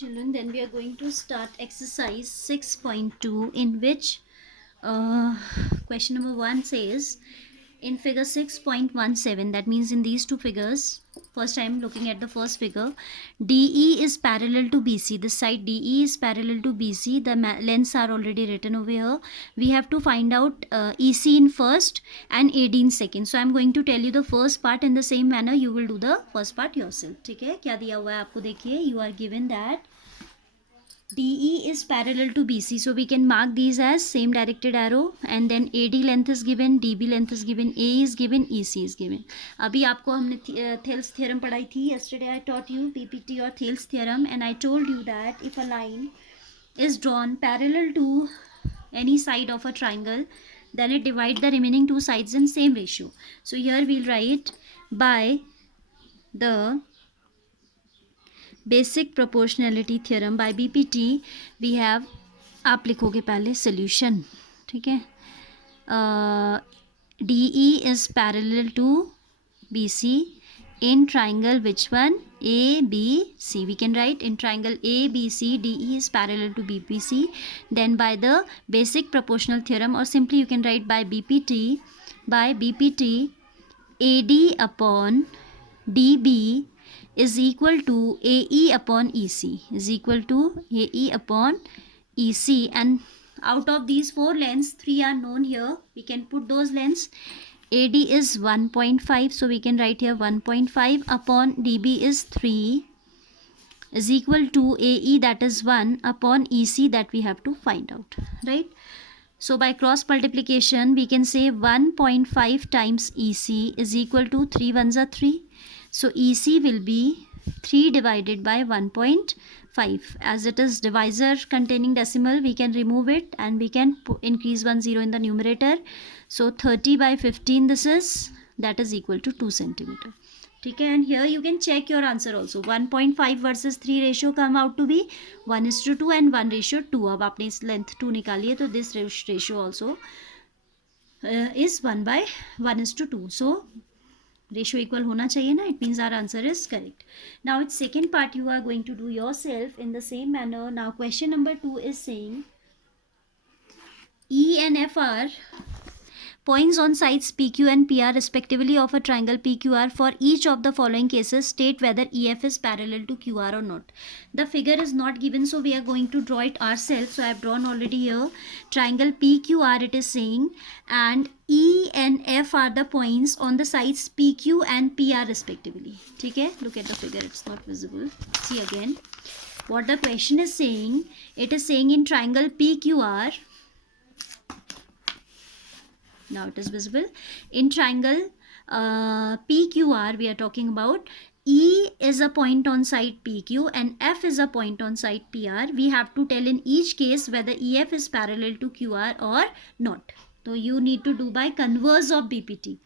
children, then we are going to start exercise 6.2, in which question number 1 says, in figure 6.17, that means in these two figures, first I am looking at the first figure, DE is parallel to BC. This side DE is parallel to BC. The lengths are already written over here. We have to find out EC in first and AD in second. So I am going to tell you the first part. In the same manner you will do the first part yourself. ठीक है, क्या दिया हुआ है आपको, देखिए. You are given that DE is parallel to BC, so we can mark these as same directed arrow, and then AD length is given, DB length is given, A is given, EC is given. अभी आपको हमने Thales theorem पढ़ाई थी. Yesterday I taught you PPT or Thales theorem, and I told you that if a line is drawn parallel to any side of a triangle, then it divides the remaining two sides in same ratio. So here we'll write by the basic proportionality theorem by BPT we have, आप लिखोगे पहले solution. ठीक है, DE is parallel to BC in triangle which one, ABC. We can write in triangle ABC DE is parallel to BPC. Then by the basic proportional theorem, or simply you can write by BPT AD upon DB is equal to AE upon EC, is equal to AE upon EC, and out of these four lengths, three are known here. We can put those lengths. AD is 1.5, so we can write here 1.5 upon DB is 3 is equal to AE, that is 1, upon EC, that we have to find out, right? So by cross multiplication we can say 1.5 times EC is equal to 3 ones are 3. So EC will be 3 divided by 1.5. As it is divisor containing decimal, we can remove it and we can increase 1 0 in the numerator. So 30 by 15 this is, that is equal to 2 centimeter. ठीक है, and here you can check your answer also. 1.5 versus 3 ratio come out to be 1:2 and 1:2. अब आपने इस length 2 निकाली है, तो this ratio also is 1:1:2. So ratio equal होना चाहिए ना. It means our answer is correct. Now its second part you are going to do yourself in the same manner. Now question number 2 is saying E and F are points on sides PQ and PR respectively of a triangle PQR. For each of the following cases, state whether EF is parallel to QR or not. The figure is not given, so we are going to draw it ourselves. So I have drawn already here triangle PQR, it is saying, and E and F are the points on the sides PQ and PR respectively. ठीक है, look at the figure, it's not visible. See again what the question is saying. It is saying in triangle PQR, now it is visible. In triangle PQR we are talking about E is a point on side PQ and F is a point on side PR. We have to tell in each case whether EF is parallel to QR or not. So you need to do by converse of BPT.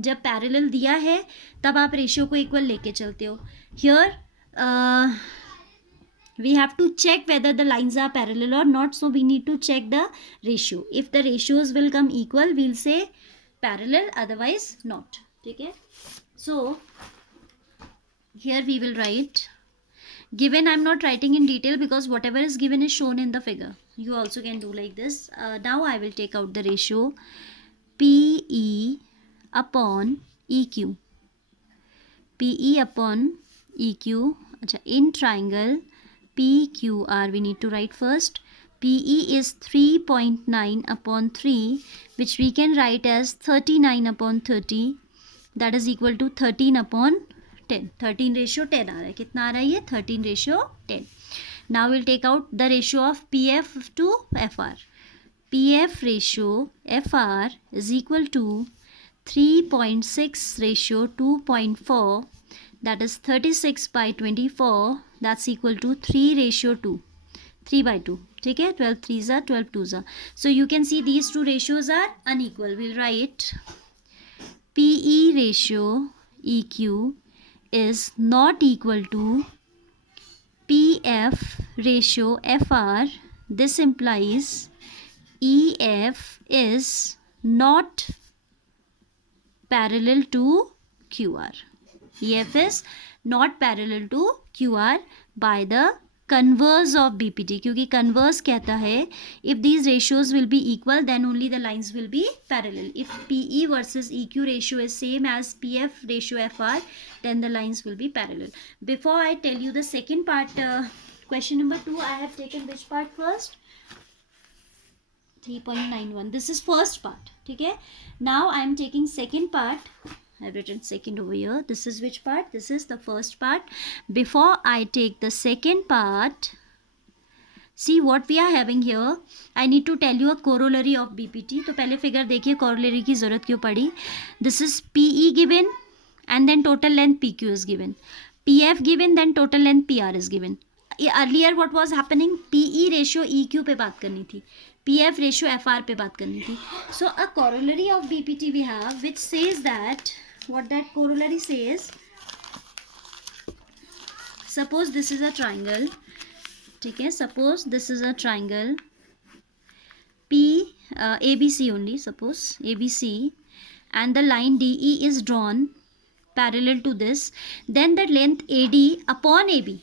जब parallel दिया है तब आप ratio को equal लेके चलते हो. Here we have to check whether the lines are parallel or not, so we need to check the ratio. If the ratios will come equal, we'll say parallel, otherwise not. ठीक है, so here we will write given. I'm not writing in detail because whatever is given is shown in the figure. You also can do like this. Now I will take out the ratio PE upon EQ. PE upon EQ. अच्छा, in triangle PQR we need to write first. PE is 3.9 upon 3, which we can write as 39 upon 30, that is equal to 13 upon 10. 13 ratio 10 आ रहा है. कितना आ रहा है ये? 13 ratio 10. Now we'll take out the ratio of PF to FR. PF ratio FR is equal to 3.6 ratio 2.4, that is 36 by 24, that's equal to 3 ratio 2, 3 by 2. ठीक है, 12 3s are 12 2s are. So you can see these two ratios are unequal. We'll write PE ratio EQ is not equal to PF ratio FR. This implies EF is not parallel to QR. EF is not parallel to QR by the converse of BPT, क्योंकि converse कहता है if these ratios will be equal then only the lines will be parallel. If PE versus EQ ratio is same as PF ratio FR, then the lines will be parallel. Before I tell you the second part, question number 2, I have taken which part first? 3.91. This is first part. ठीक है. Now I am taking second part. I have written second over here. This is which part? This is the first part. Before I take the second part, see what we are having here. I need to tell you a corollary of BPT. तो पहले figure देखिए corollary की ज़रूरत क्यों पड़ी. This is PE given and then total length PQ is given. PF given, then total length PR is given. Earlier what was happening? PE ratio EQ पे बात करनी थी, PF ratio FR पे बात करनी थी. So a corollary of BPT we have which says that, what that corollary says, suppose this is a triangle. ठीक है, suppose this is a triangle ABC only, suppose ABC, and the line DE is drawn parallel to this, then the length AD upon AB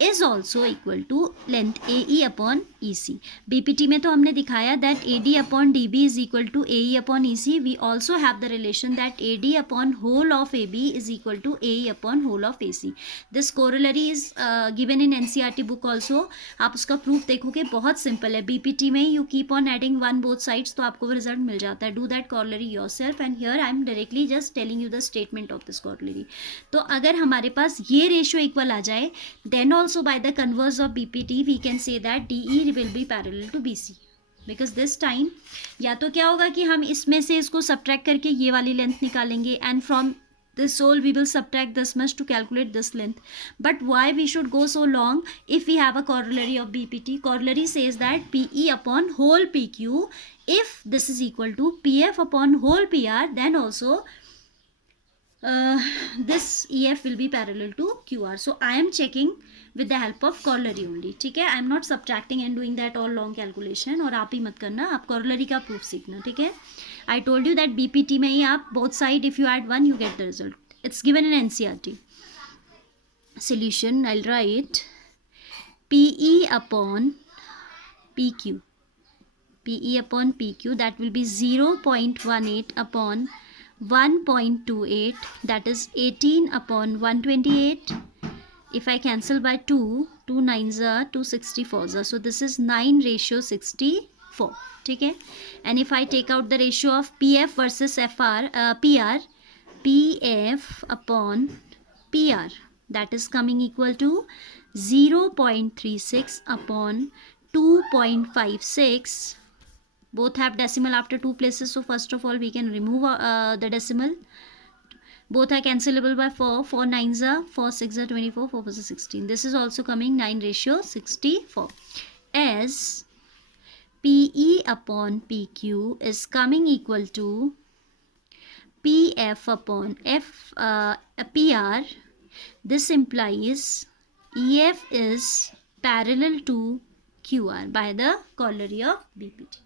is also equal to length AE upon EC. BPT में तो हमने दिखाया that AD upon DB is equal to AE upon EC. We also have the relation that AD upon whole of AB is equal to AE upon whole of AC. This corollary is given in NCERT book also. आप उसका proof देखोगे, बहुत simple है. BPT में you keep on adding one both sides, तो आपको result मिल जाता है. Do that corollary yourself, and here I am directly just telling you the statement of this corollary. तो अगर हमारे पास ये रेशियो इक्वल आ जाए, then also by the converse of BPT we can say that DE will be parallel to BC, because this time या तो क्या होगा कि हम इसमें से इसको subtract करके ये वाली लेंथ निकालेंगे, and from this whole we will subtract this much to calculate this length. But why we should go so long if we have a corollary of BPT? Corollary says that PE upon whole PQ, if this is equal to PF upon whole PR, then also this EF will be parallel to QR. So I am checking with the help of corollary only. ठीक है, I am not subtracting and doing that all long calculation. और आप ही मत करना, आप corollary का proof सीखना. ठीक है, I told you that BPT में ही आप both side if you add 1 you get the result. It's given in NCERT. Solution, I'll write PE upon PQ. PE upon PQ, that will be 0.18 upon 1.28, that is 18 upon 128. If I cancel by 2, 2 9s are 264, so this is 9:64. ठीक है, and if I take out the ratio of PF versus PR, PF upon PR, that is coming equal to 0.36 upon 2.56. Both have decimal after 2 places, so first of all we can remove the decimal. Both are cancelable by 4. 4 9s are 4 6 are 24, 4 4 is 16. This is also coming 9:64. As PE upon PQ is coming equal to PF upon PR. This implies EF is parallel to QR by the corollary of BPT.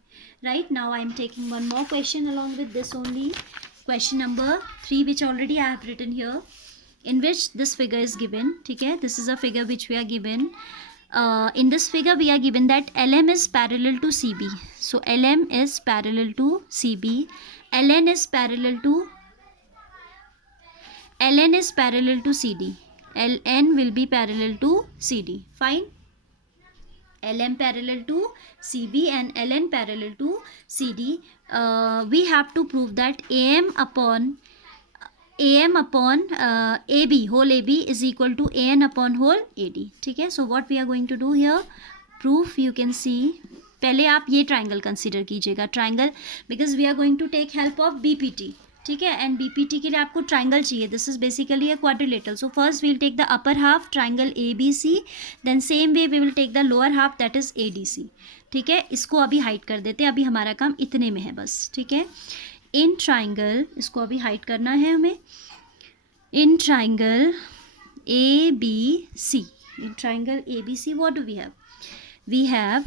Right, now I am taking one more question along with this only. Question number 3, which already I have written here, in which this figure is given. ठीक है, this is a figure which we are given. In this figure we are given that LM is parallel to CB. So LM is parallel to CB. LN is parallel to CD. LN will be parallel to CD. Fine. LM parallel to CB and LN parallel to CD. We have to prove that AM upon AB, whole AB is equal to AN upon whole AD. ठीक है, so what we are going to do here, proof you can see. पहले आप ये triangle consider कीजिएगा, triangle, because we are going to take help of BPT. ठीक है, and BPT के लिए आपको ट्राइंगल चाहिए. This is basically a quadrilateral. So first we will take the upper half triangle ABC, then same way we will take the lower half that is ADC. ठीक है, इसको अभी हाइड कर देते हैं, अभी हमारा काम इतने में है बस. ठीक है, इन ट्राइंगल, इसको अभी हाइड करना है हमें. In triangle ABC, in triangle ABC what do we have? We have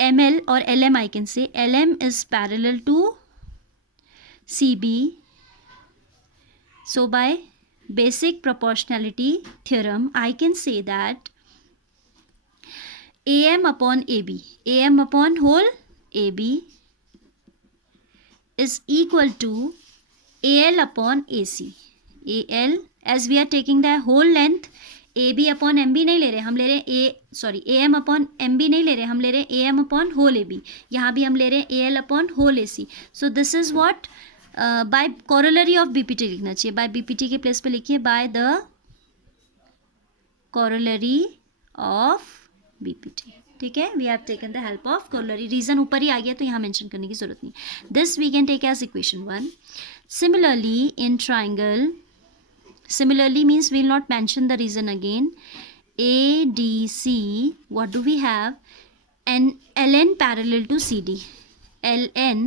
ML or LM, I can say LM is parallel to CB. So by basic proportionality theorem, I can say that AM upon AB, AM upon whole AB is equal to AL upon AC. AL, as we are taking the whole length, AB upon MB नहीं ले रहे, हम ले रहे AM upon MB नहीं ले रहे, हम ले रहे AM upon whole AB. यहाँ भी हम ले रहे AL upon whole AC. So this is what by corollary of BPT लिखना चाहिए. By BPT के प्लेस पे लिखिए by the corollary of BPT. ठीक है, we have taken the help of corollary. Reason ऊपर ही आ गया तो यहाँ मेंशन करने की जरूरत नहीं. This we can take as equation 1. Similarly in triangle, similarly means we will not mention the reason again. ADC, what do we have? An LN parallel to CD. LN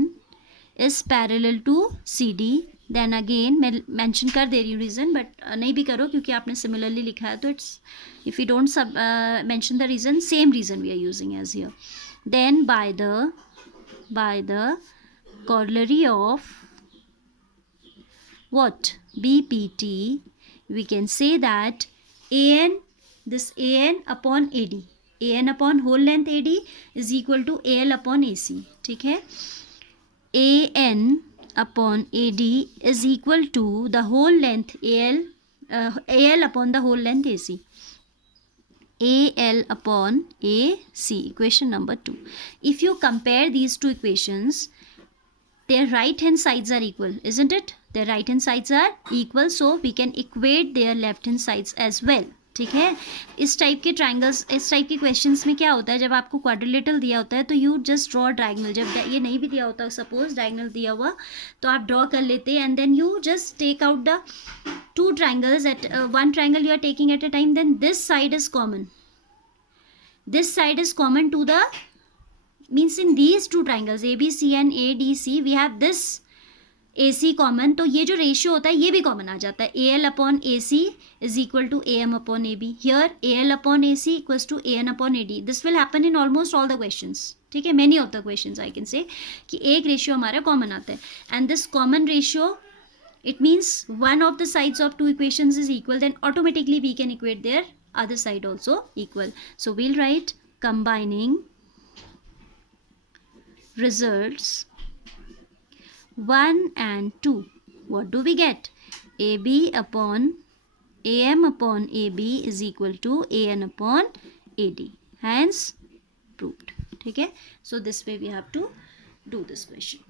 is parallel to CD. Then again मैं mention कर दे रही हूँ reason, but नहीं भी करो क्योंकि आपने similarly लिखा है तो it's, if you don't mention the reason, same reason we are using as here. Then by the corollary of what? BPT, we can say that AN, this AN upon AD, AN upon whole length AD is equal to AL upon AC. ठीक है, AN upon AD is equal to the whole length AL, AL upon the whole length AC. AL upon AC, equation number 2. If you compare these two equations, their right hand sides are equal, isn't it? Their right hand sides are equal, so we can equate their left hand sides as well. ठीक है, इस type के triangles, इस type के questions में क्या होता है, जब आपको क्वाड्रिलेटरल दिया होता है तो यू जस्ट ड्रॉ डायगोनल. जब ये नहीं भी दिया होता, सपोज डायगोनल दिया हुआ, तो आप ड्रॉ कर लेते and then you just take out the two triangles at one triangle you are taking at a time. Then this side is common, this side is common to the, means in these two triangles ABC and ADC we have this AC common, तो ये जो ratio होता है ये भी common आ जाता है. AL upon AC is equal to AM upon AB. Here AL upon AC equals to AN upon AD. This will happen in almost all the questions. ठीक है, many of the questions I can say कि एक ratio हमारा common आता है. And this common ratio, it means one of the sides of two equations is equal, then automatically we can equate their other side also equal. So we'll write combining results 1 and 2. What do we get? AB upon AM upon AB is equal to AN upon AD. Hence proved. ठीक है, so this way we have to do this question.